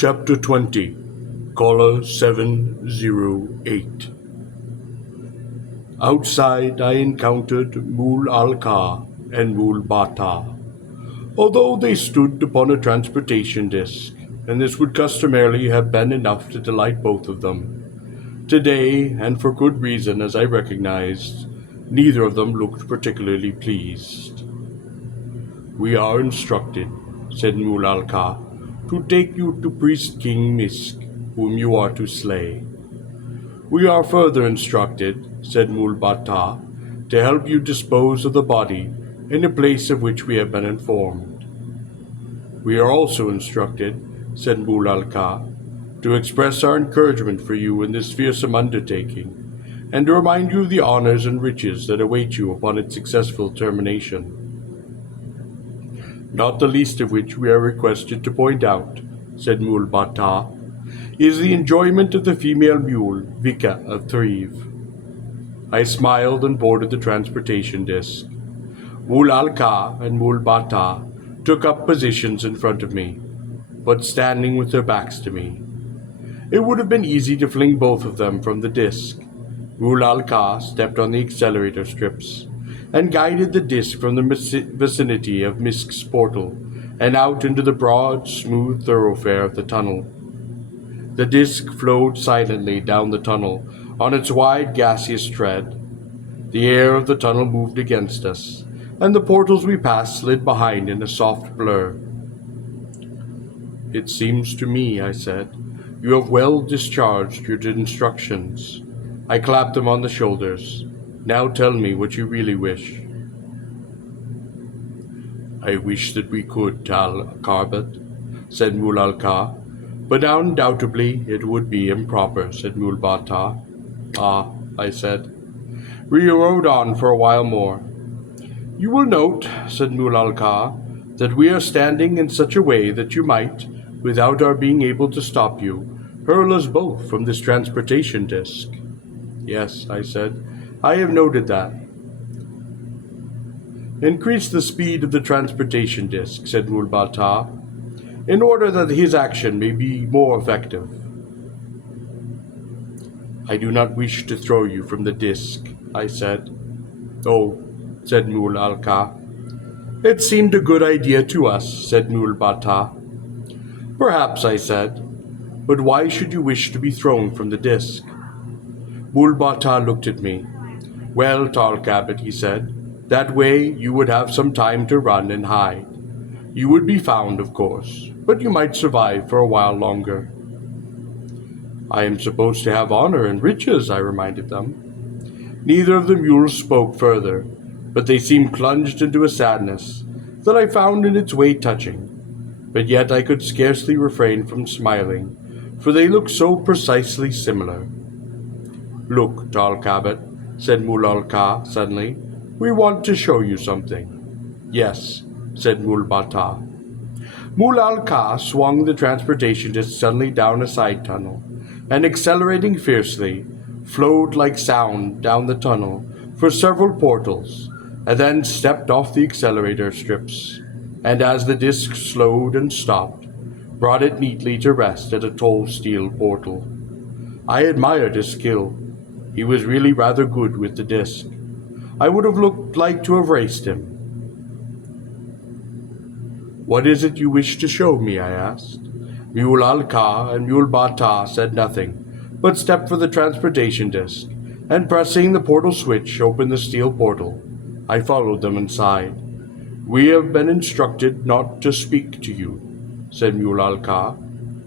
Chapter 20, Caller 708. Outside I encountered Mul Al-Ka and Mul Bata. Although they stood upon a transportation disk, and this would customarily have been enough to delight both of them, today, and for good reason as I recognized, neither of them looked particularly pleased. "We are instructed," said Mul Al-Ka, "to take you to Priest King Misk, whom you are to slay." "We are further instructed," said Mul Bata, "to help you dispose of the body in a place of which we have been informed." "We are also instructed," said Mul Al-Ka, "to express our encouragement for you in this fearsome undertaking, and to remind you of the honors and riches that await you upon its successful termination. Not the least of which we are requested to point out," said Mul Bata, "is the enjoyment of the female mule, Vika of Thrive." I smiled and boarded the transportation disc. Mul Al-Ka and Mul Bata took up positions in front of me, but standing with their backs to me. It would have been easy to fling both of them from the disc. Mul Al-Ka stepped on the accelerator strips and guided the disc from the vicinity of Misk's portal and out into the broad, smooth thoroughfare of the tunnel. The disc flowed silently down the tunnel on its wide gaseous tread. The air of the tunnel moved against us, and the portals we passed slid behind in a soft blur. "It seems to me," I said, "you have well discharged your instructions." I clapped them on the shoulders. "Now tell me what you really wish." "I wish that we could, Tal Karbet," said Mul Al-Ka, "but undoubtedly it would be improper," said Mul Bata. "Ah," I said. We rode on for a while more. "You will note," said Mul Al-Ka, "that we are standing in such a way that you might, without our being able to stop you, hurl us both from this transportation disk." "Yes," I said, "I have noted that." "Increase the speed of the transportation disk," said Mul Bata, "in order that his action may be more effective." "I do not wish to throw you from the disk," I said. "Oh," said Mul Al-Ka. "It seemed a good idea to us," said Mul Bata. "Perhaps," I said, "but why should you wish to be thrown from the disk?" Mul Bata looked at me. "Well, Tal Cabot," he said, "that way you would have some time to run and hide. You would be found, of course, but you might survive for a while longer." "I am supposed to have honor and riches," I reminded them. Neither of the mules spoke further, but they seemed plunged into a sadness that I found in its way touching, but yet I could scarcely refrain from smiling, for they looked so precisely similar. "Look, Tal Cabot," said Mul Al-Ka suddenly, "we want to show you something." "Yes," said Mul Bata. Mul Al-Ka swung the transportation disc suddenly down a side tunnel, and accelerating fiercely, flowed like sound down the tunnel for several portals, and then stepped off the accelerator strips, and as the disc slowed and stopped, brought it neatly to rest at a tall steel portal. I admired his skill. He was really rather good with the disc. I would have liked to have raced him. "What is it you wish to show me?" I asked. Mul Al-Ka and Mul Bata said nothing, but stepped for the transportation disc, and pressing the portal switch opened the steel portal. I followed them inside. "We have been instructed not to speak to you," said Mul Al-Ka.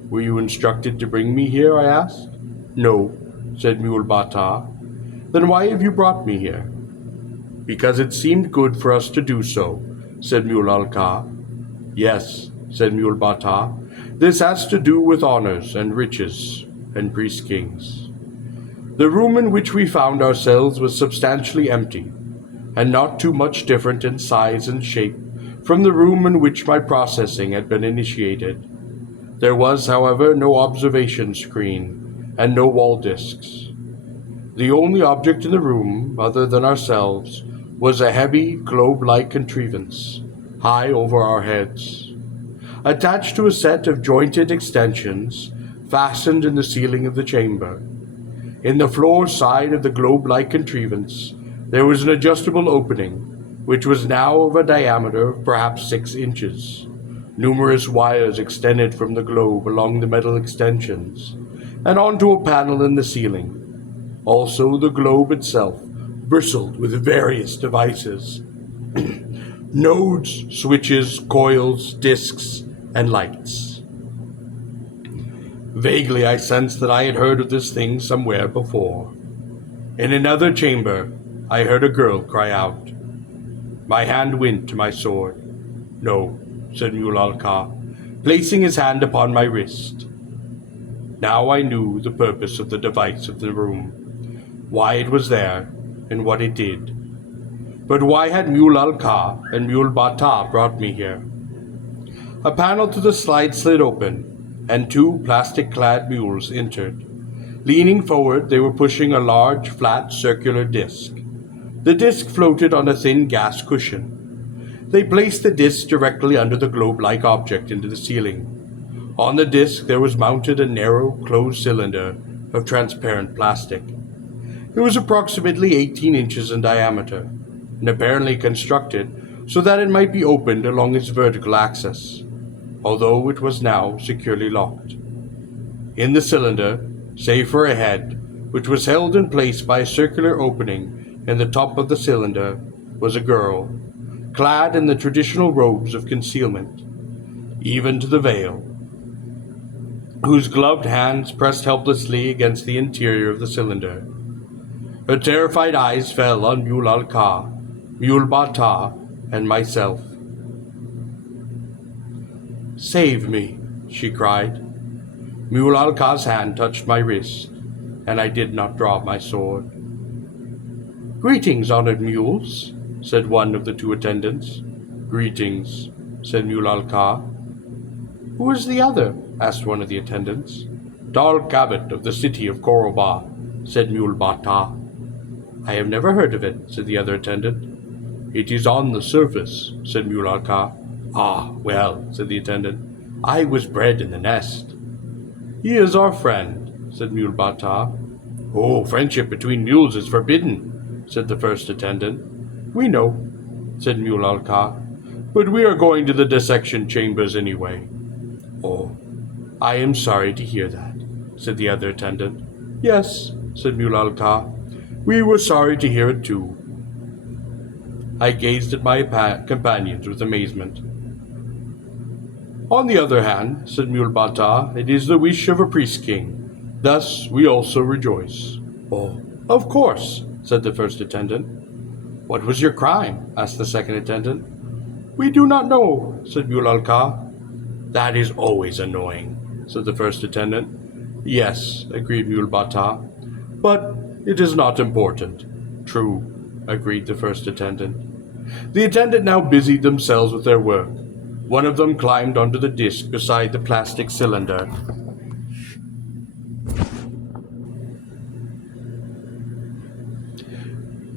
"Were you instructed to bring me here?" I asked. "No," said Mul Bata. "Then why have you brought me here?" "Because it seemed good for us to do so," said Mul Al-Ka. "Yes," said Mul Bata, "this has to do with honors and riches and priest kings." The room in which we found ourselves was substantially empty, and not too much different in size and shape from the room in which my processing had been initiated. There was, however, no observation screen and no wall discs. The only object in the room, other than ourselves, was a heavy, globe-like contrivance, high over our heads. attached to a set of jointed extensions fastened in the ceiling of the chamber. In the floor side of the globe-like contrivance, there was an adjustable opening, which was now of a diameter of perhaps 6 inches. Numerous wires extended from the globe along the metal extensions and onto a panel in the ceiling. Also, the globe itself bristled with various devices. Nodes, switches, coils, discs, and lights. Vaguely I sensed that I had heard of this thing somewhere before. In another chamber, I heard a girl cry out. My hand went to my sword. No, said Mulalka, placing his hand upon my wrist. Now I knew the purpose of the device of the room, why it was there, and what it did. But why had Mulalka and Mulbata brought me here? A panel to the slide slid open, and 2 plastic-clad mules entered. Leaning forward, they were pushing a large, flat, circular disc. The disc floated on a thin gas cushion. They placed the disc directly under the globe-like object into the ceiling. On the disc there was mounted a narrow, closed cylinder of transparent plastic. It was approximately 18 inches in diameter, and apparently constructed so that it might be opened along its vertical axis, although it was now securely locked. In the cylinder, save for a head, which was held in place by a circular opening in the top of the cylinder, was a girl, clad in the traditional robes of concealment, even to the veil, whose gloved hands pressed helplessly against the interior of the cylinder. Her terrified eyes fell on Mulalka, Mulbata, and myself. Save me, she cried. Mulalka's hand touched my wrist, and I did not draw my sword. Greetings, honored mules, said one of the 2 attendants. Greetings, said Mulalka. Who is the other? Asked one of the attendants. Dal Cabot of the city of Koroba, said Mulbata. I have never heard of it, said the other attendant. It is on the surface, said Mulalka. Ah, well, said the attendant, I was bred in the nest. He is our friend, said Mulbata. Oh, friendship between mules is forbidden, said the first attendant. We know, said Mulalka, but we are going to the dissection chambers anyway. Oh, I am sorry to hear that, said the other attendant. Yes, said Mulalka, we were sorry to hear it too. I gazed at my companions with amazement. On the other hand, said Mulbata, it is the wish of a priest king. Thus we also rejoice. Oh, of course, said the first attendant. What was your crime? Asked the second attendant. We do not know, said Mulalka. That is always annoying, said the first attendant. Yes, agreed Mulbata, but it is not important. True, agreed the first attendant. The attendant now busied themselves with their work. One of them climbed onto the disc beside the plastic cylinder.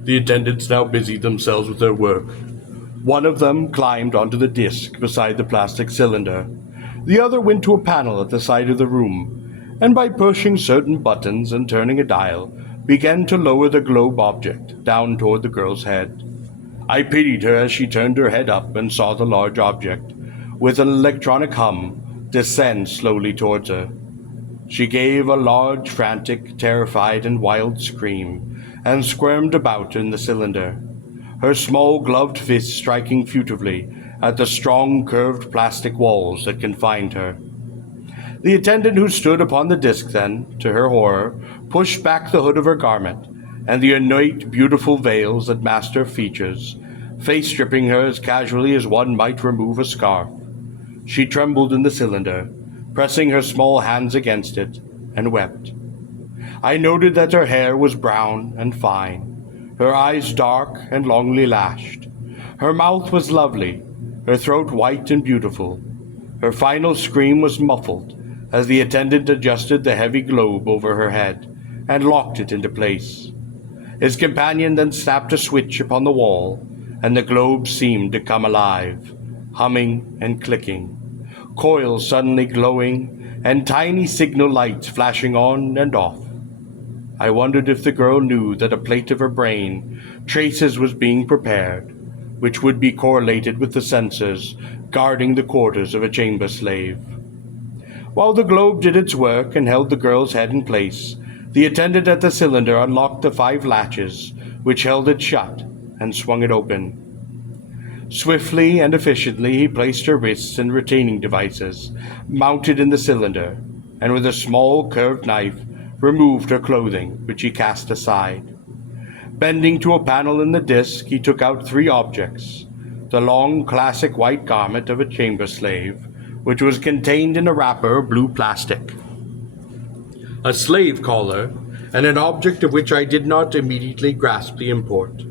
The attendants now busied themselves with their work. One of them climbed onto the disc beside the plastic cylinder. The other went to a panel at the side of the room, and by pushing certain buttons and turning a dial, began to lower the globe object down toward the girl's head. I pitied her as she turned her head up and saw the large object, with an electronic hum, descend slowly towards her. She gave a large, frantic, terrified, and wild scream, and squirmed about in the cylinder, her small gloved fists striking furtively at the strong, curved plastic walls that confined her. The attendant who stood upon the disc then, to her horror, pushed back the hood of her garment, and the ornate, beautiful veils that masked her features, face-stripping her as casually as one might remove a scarf. She trembled in the cylinder, pressing her small hands against it, and wept. I noted that her hair was brown and fine, her eyes dark and longly lashed. Her mouth was lovely, her throat white and beautiful. Her final scream was muffled as the attendant adjusted the heavy globe over her head and locked it into place. His companion then snapped a switch upon the wall, and the globe seemed to come alive, humming and clicking. coils suddenly glowing, and tiny signal lights flashing on and off. I wondered if the girl knew that a plate of her brain traces was being prepared, which would be correlated with the sensors guarding the quarters of a chamber slave. While the globe did its work and held the girl's head in place, the attendant at the cylinder unlocked the 5 latches, which held it shut, and swung it open. Swiftly and efficiently he placed her wrists and retaining devices, mounted in the cylinder, and with a small curved knife removed her clothing, which he cast aside. Bending to a panel in the disc, he took out 3 objects: the long classic white garment of a chamber slave, which was contained in a wrapper of blue plastic, a slave collar, and an object of which I did not immediately grasp the import,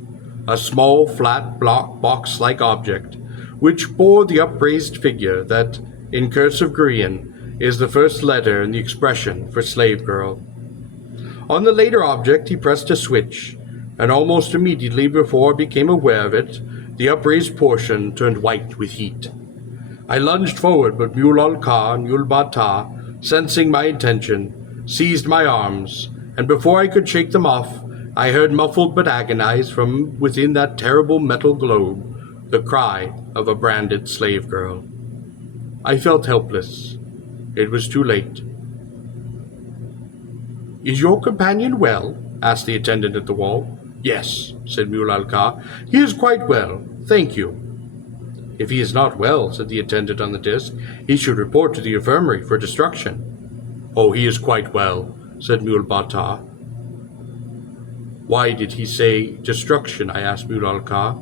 a small flat box-like object, which bore the upraised figure that, in cursive Korean, is the first letter in the expression for slave girl. On the later object he pressed a switch, and almost immediately before I became aware of it, the upraised portion turned white with heat. I lunged forward, but Mul Alka and Mul Bata, sensing my intention, seized my arms, and before I could shake them off, I heard muffled but agonized from within that terrible metal globe the cry of a branded slave girl. I felt helpless. It was too late. "Is your companion well?" asked the attendant at the wall. "Yes," said Mul Alka. "He is quite well, thank you." "If he is not well," said the attendant on the disc, "he should report to the infirmary for destruction." "Oh, he is quite well," said Mul Bata. "Why did he say destruction?" I asked Mul Alka.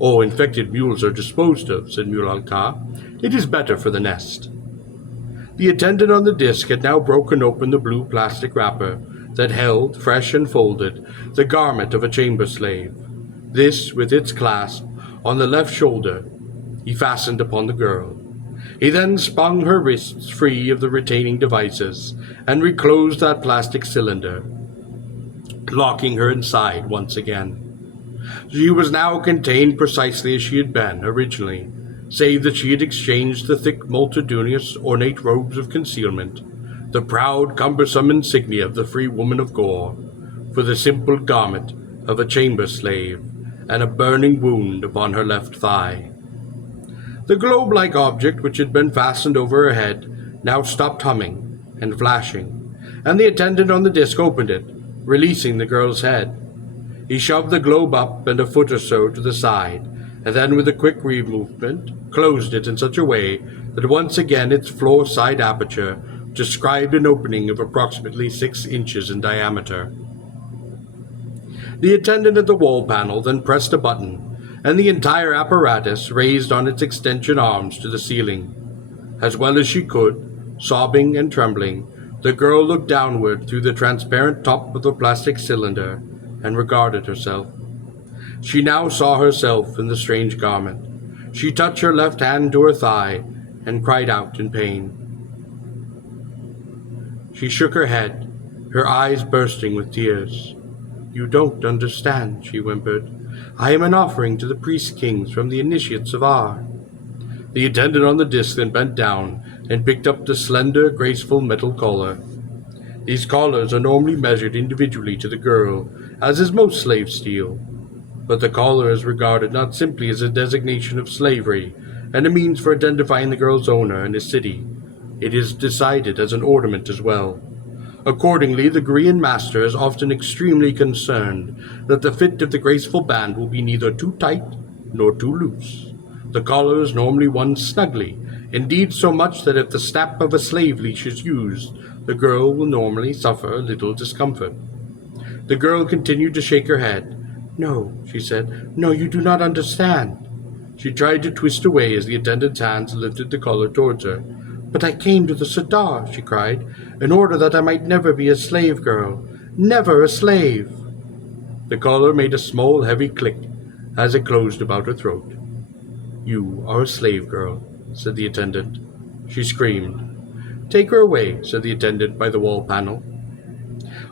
"Oh, infected mules are disposed of," said Mul Alka. "It is better for the nest." The attendant on the disc had now broken open the blue plastic wrapper that held, fresh and folded, the garment of a chamber slave. This, with its clasp, on the left shoulder, he fastened upon the girl. He then spun her wrists free of the retaining devices and reclosed that plastic cylinder, locking her inside once again. She was now contained precisely as she had been originally, save that she had exchanged the thick multitudinous ornate robes of concealment, the proud cumbersome insignia of the free woman of Gor, for the simple garment of a chamber slave, and a burning wound upon her left thigh. The globe-like object which had been fastened over her head now stopped humming and flashing, and the attendant on the disc opened it, releasing the girl's head. He shoved the globe up and a foot or so to the side, and then with a quick movement closed it in such a way that once again its floor side aperture described an opening of approximately 6 inches in diameter. The attendant at the wall panel then pressed a button, and the entire apparatus raised on its extension arms to the ceiling. As well as she could, sobbing and trembling, the girl looked downward through the transparent top of the plastic cylinder and regarded herself. She now saw herself in the strange garment. She touched her left hand to her thigh and cried out in pain. She shook her head, her eyes bursting with tears. "You don't understand," she whimpered. "I am an offering to the priest-kings from the initiates of Ar." The attendant on the disc then bent down and picked up the slender, graceful metal collar. These collars are normally measured individually to the girl, as is most slave steel. But the collar is regarded not simply as a designation of slavery and a means for identifying the girl's owner and his city. It is decided as an ornament as well. Accordingly, the Korean master is often extremely concerned that the fit of the graceful band will be neither too tight nor too loose. The collar is normally worn snugly, indeed so much that if the snap of a slave leash is used, the girl will normally suffer a little discomfort. The girl continued to shake her head. "No," she said, "no, you do not understand." She tried to twist away as the attendant's hands lifted the collar towards her. "But I came to the Sadar," she cried, "in order that I might never be a slave girl. Never a slave." The collar made a small, heavy click as it closed about her throat. "You are a slave girl," said the attendant. She screamed. "Take her away," said the attendant by the wall panel.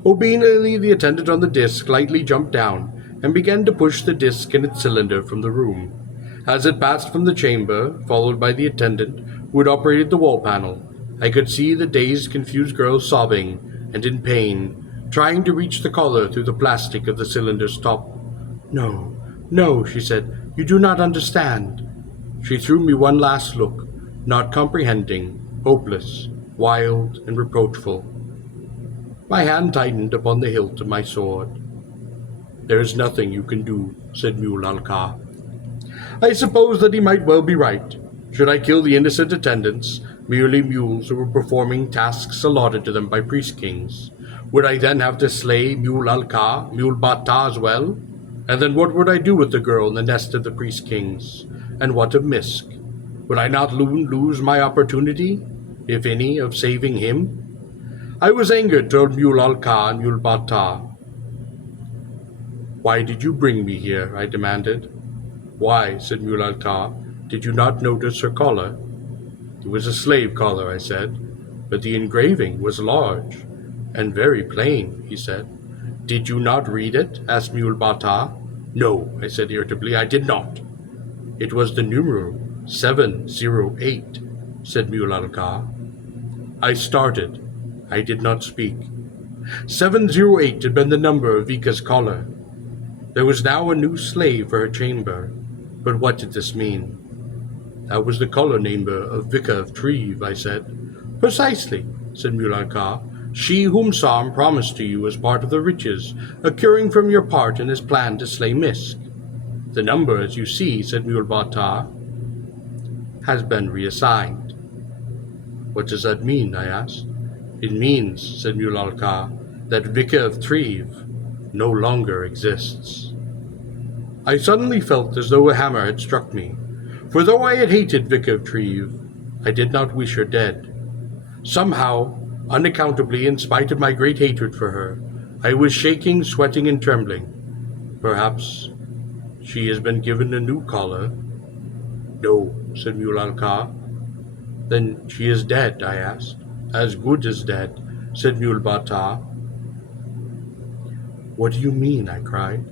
Obediently, the attendant on the disc lightly jumped down and began to push the disc and its cylinder from the room. As it passed from the chamber, followed by the attendant, who had operated the wall panel. I could see the dazed, confused girl sobbing and in pain, trying to reach the collar through the plastic of the cylinder's top. "No, no," she said, "you do not understand." She threw me one last look, not comprehending, hopeless, wild, and reproachful. My hand tightened upon the hilt of my sword. "There is nothing you can do," said Mule Al-Ka. I suppose that he might well be right. Should I kill the innocent attendants, merely mules who were performing tasks allotted to them by priest-kings? Would I then have to slay Mule Al-Ka, Mule Bata as well? And then what would I do with the girl in the nest of the priest-kings? And what of Misk? Would I not lose my opportunity, if any, of saving him? I was angered toward Mule Al-Ka and Mule Bata. "Why did you bring me here?" I demanded. "Why," said Mule Al-Ka, "did you not notice her collar?" "It was a slave collar," I said, "but the engraving was large and very plain," he said. "Did you not read it?" asked Mule Bata. "No," I said irritably, "I did not." "It was the numeral 708, said Mule Al-Ka. I started. I did not speak. 708 had been the number of Vika's collar. There was now a new slave for her chamber. But what did this mean? "That was the collar number of Vika of Treve," I said. "Precisely," said Mule Al-Ka. "She whom Sam promised to you as part of the riches, accruing from your part in his plan to slay Misk. The number, as you see," said Mule Bata, "has been reassigned." "What does that mean?" I asked. "It means," said Mule Al-Ka, "that Vika of Treve no longer exists." I suddenly felt as though a hammer had struck me, for though I had hated Vika of Treve, I did not wish her dead. Somehow, unaccountably, in spite of my great hatred for her, I was shaking, sweating, and trembling. Perhaps she has been given a new collar? "No," said Mule Al-Ka. "Then she is dead?" I asked. "As good as dead," said Mule Bata. "What do you mean?" I cried.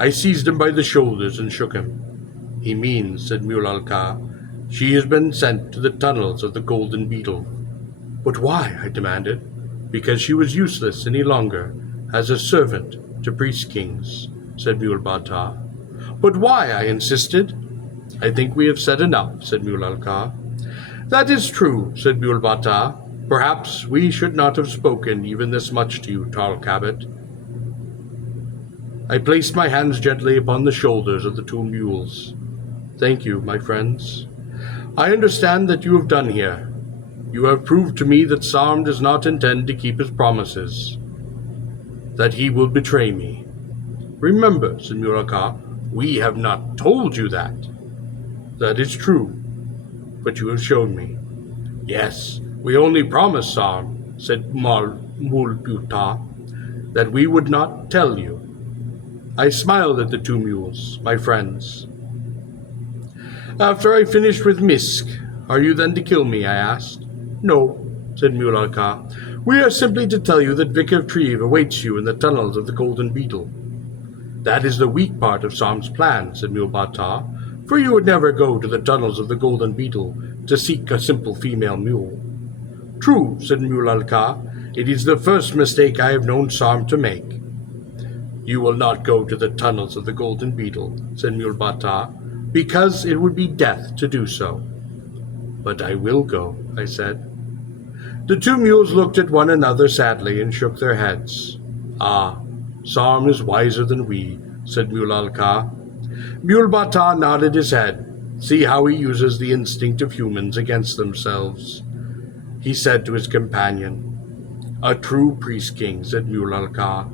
I seized him by the shoulders and shook him. "He means," said Mule Al-Ka, "she has been sent to the tunnels of the Golden Beetle." "But why?" I demanded. "Because she was useless any longer as a servant to priest-kings," said Mule Bata. "But why?" I insisted. "I think we have said enough," said Mule Al-Ka. "That is true," said Mule Bata. "Perhaps we should not have spoken even this much to you, Tarl Cabot." I placed my hands gently upon the shoulders of the two mules. "Thank you, my friends. I understand that you have done here. You have proved to me that Sarm does not intend to keep his promises, that he will betray me." "Remember," said Mule Al-Ka, "we have not told you that." "That is true, but you have shown me." "Yes, we only promised, Sarm," said Mul Buta, "that we would not tell you." I smiled at the two mules, my friends. "After I finished with Misk, are you then to kill me?" I asked. "No," said Mule Al-Ka. "We are simply to tell you that Vika of Treve awaits you in the tunnels of the Golden Beetle." "That is the weak part of Sam's plan," said Mule Bata, "for you would never go to the tunnels of the Golden Beetle to seek a simple female mule." "True," said Mule Al-Ka. "It is the first mistake I have known Sam to make." "You will not go to the tunnels of the Golden Beetle," said Mule Bata, "because it would be death to do so." "But I will go," I said. The two mules looked at one another sadly and shook their heads. "Ah, Sarm is wiser than we," said Mule Al-Ka. Mule Bata nodded his head. "See how he uses the instinct of humans against themselves," he said to his companion. "A true priest-king," said Mule Al-Ka.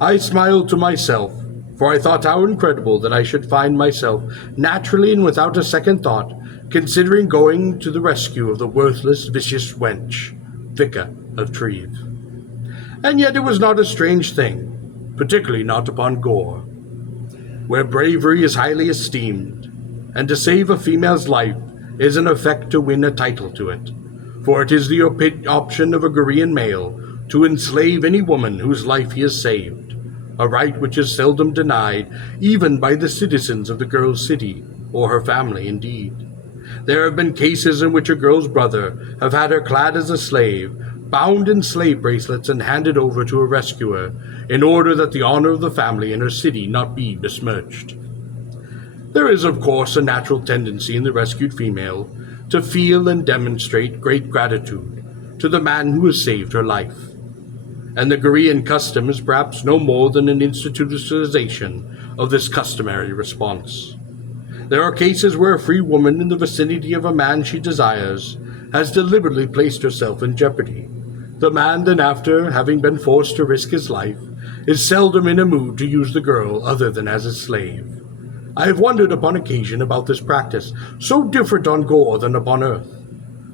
I smiled to myself, for I thought how incredible that I should find myself, naturally and without a second thought, considering going to the rescue of the worthless, vicious wench, Vika of Treve. And yet it was not a strange thing, particularly not upon Gor, where bravery is highly esteemed, and to save a female's life is in effect to win a title to it, for it is the option of a Gorean male to enslave any woman whose life he has saved, a right which is seldom denied even by the citizens of the girl's city, or her family indeed. There have been cases in which a girl's brother have had her clad as a slave, bound in slave bracelets and handed over to a rescuer, in order that the honor of the family and her city not be besmirched. There is, of course, a natural tendency in the rescued female to feel and demonstrate great gratitude to the man who has saved her life, and the Gorean custom is perhaps no more than an institutionalization of this customary response. There are cases where a free woman in the vicinity of a man she desires has deliberately placed herself in jeopardy. The man then, after having been forced to risk his life, is seldom in a mood to use the girl other than as a slave. I have wondered upon occasion about this practice, so different on Gor than upon earth.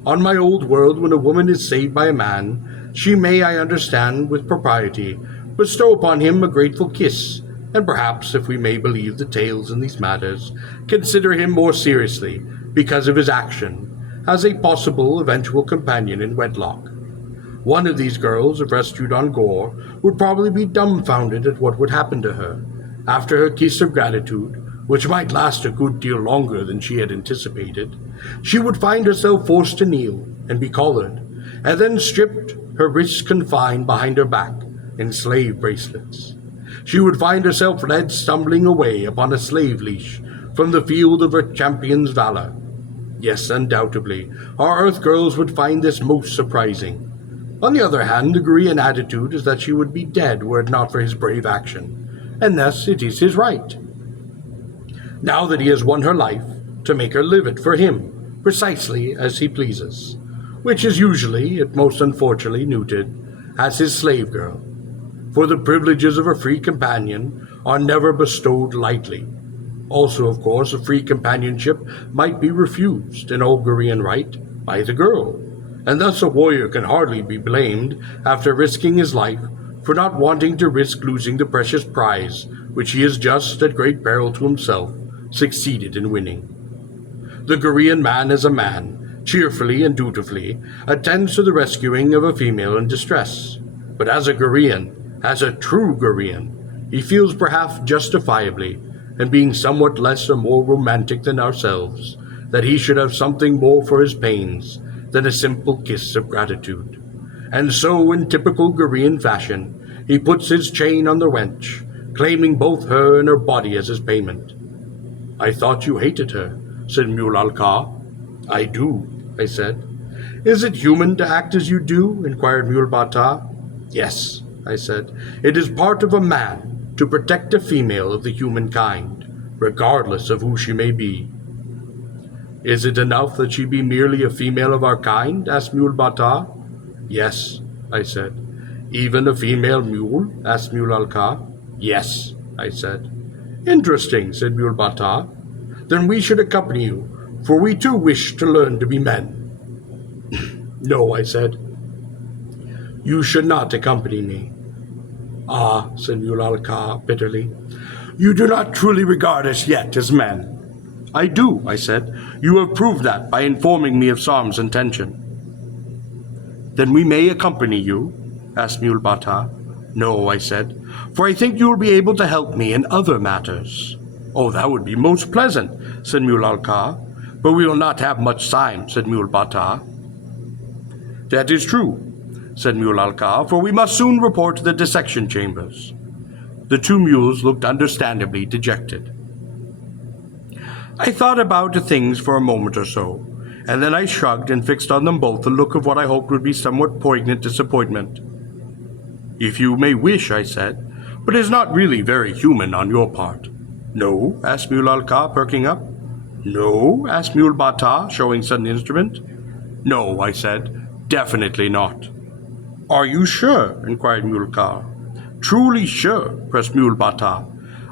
On my old world, when a woman is saved by a man, she may, I understand, with propriety, bestow upon him a grateful kiss, and perhaps, if we may believe the tales in these matters, consider him more seriously, because of his action, as a possible eventual companion in wedlock. One of these girls, if rescued on Gor, would probably be dumbfounded at what would happen to her. After her kiss of gratitude, which might last a good deal longer than she had anticipated, she would find herself forced to kneel and be collared, and then stripped, her wrists confined behind her back in slave bracelets. She would find herself led stumbling away upon a slave leash from the field of her champion's valor. Yes, undoubtedly, our Earth girls would find this most surprising. On the other hand, the Gorean attitude is that she would be dead were it not for his brave action, and thus it is his right, now that he has won her life, to make her live it for him, precisely as he pleases, which is usually, it most unfortunately noted, as his slave girl. For the privileges of a free companion are never bestowed lightly. Also, of course, a free companionship might be refused, in all Gorean right, by the girl, and thus a warrior can hardly be blamed, after risking his life, for not wanting to risk losing the precious prize which he has just, at great peril to himself, succeeded in winning. The Gorean man as a man, cheerfully and dutifully, attends to the rescuing of a female in distress. But as a Gorean, as a true Gorean, he feels perhaps justifiably, and being somewhat less or more romantic than ourselves, that he should have something more for his pains than a simple kiss of gratitude. And so, in typical Gorean fashion, he puts his chain on the wench, claiming both her and her body as his payment. "I thought you hated her," said Mul Alka. "I do," I said. "Is it human to act as you do?" inquired Mul Bata. "Yes," I said. "It is part of a man to protect a female of the human kind, regardless of who she may be." "Is it enough that she be merely a female of our kind?" asked Mul Bata. "Yes," I said. "Even a female mule?" asked Mul Alka. "Yes," I said. "Interesting," said Mul Bata. "Then we should accompany you, for we too wish to learn to be men." "No," I said. "You should not accompany me." "Ah," said Mul Alka bitterly. "You do not truly regard us yet as men." "I do," I said. "You have proved that by informing me of Sam's intention." "Then we may accompany you?" asked Mul Bata. "No," I said, "for I think you will be able to help me in other matters." "Oh, that would be most pleasant," said Mul Alka. "But we will not have much time," said Mul Bata. "That is true," said Mul Alka, "for we must soon report to the dissection chambers." The two mules looked understandably dejected. I thought about things for a moment or so, and then I shrugged and fixed on them both a look of what I hoped would be somewhat poignant disappointment. "If you may wish," I said, "but it is not really very human on your part." "No?" asked Mul Alka, perking up. "No?" asked Mul Bata, showing sudden instrument. "No," I said, "definitely not." "Are you sure?" inquired Mul Alka. "Truly sure," pressed Mul Bata.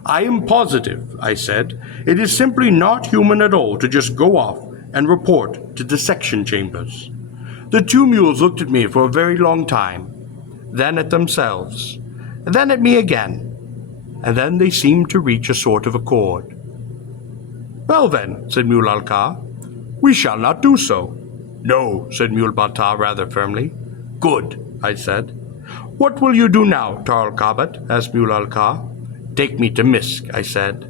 "I am positive," I said. "It is simply not human at all to just go off and report to dissection chambers." The two mules looked at me for a very long time, then at themselves, and then at me again, and then they seemed to reach a sort of accord. "Well then," said Mul Alka, "we shall not do so." "No," said Mul Bata rather firmly. "Good," I said. "What will you do now, Tarl Kabat?" asked Mul Alka. "Take me to Misk," I said.